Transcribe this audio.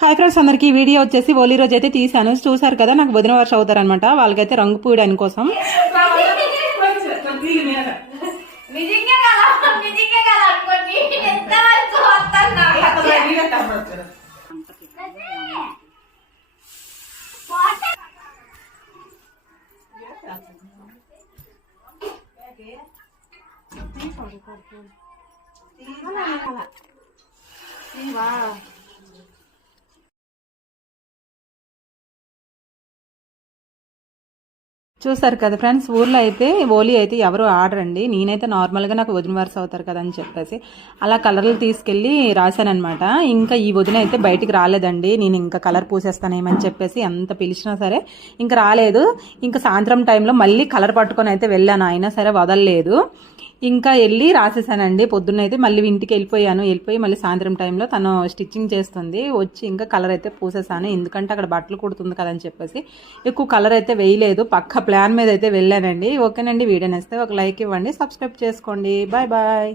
Hi friends, అందరికి ఈ video వచ్చేసి హోలీ రోజు అయితే తీసాను. చూసారు కదా, నాకు వదిన వర్ష అవుతారనమాట. వాళ్ళకైతే రంగు పూయడానికి కోసం చూసారు కదా ఫ్రెండ్స్, ఊర్లో అయితే హోలీ అయితే ఎవరు ఆడరండి. నేనైతే నార్మల్గా నాకు వదిన వరుస అవుతారు కదా అని చెప్పేసి అలా కలర్లు తీసుకెళ్ళి రాశానమాట. ఇంకా ఈ వదిన అయితే బయటికి రాలేదండి. నేను ఇంకా కలర్ పూసేస్తానేమని చెప్పేసి ఎంత పిలిచినా సరే ఇంకా రాలేదు. ఇంకా సాయంత్రం టైంలో మళ్ళీ కలర్ పట్టుకొని అయితే వెళ్ళాను, అయినా సరే వదలలేదు. ఇంకా వెళ్ళి రాసేసానండి. పొద్దున్న అయితే మళ్ళీ ఇంటికి వెళ్ళిపోయి మళ్ళీ సాయంత్రం టైంలో తను స్టిచ్చింగ్ చేస్తుంది. వచ్చి ఇంకా కలర్ అయితే పూసేసాను, ఎందుకంటే అక్కడ బట్టలు కుడుతుంది కదని చెప్పేసి ఎక్కువ కలర్ అయితే వేయలేదు. పక్క ప్లాన్ మీద అయితే వెళ్ళానండి. ఓకేనండి, వీడియో నచ్చితే ఒక లైక్ ఇవ్వండి, సబ్స్క్రైబ్ చేసుకోండి. Bye bye.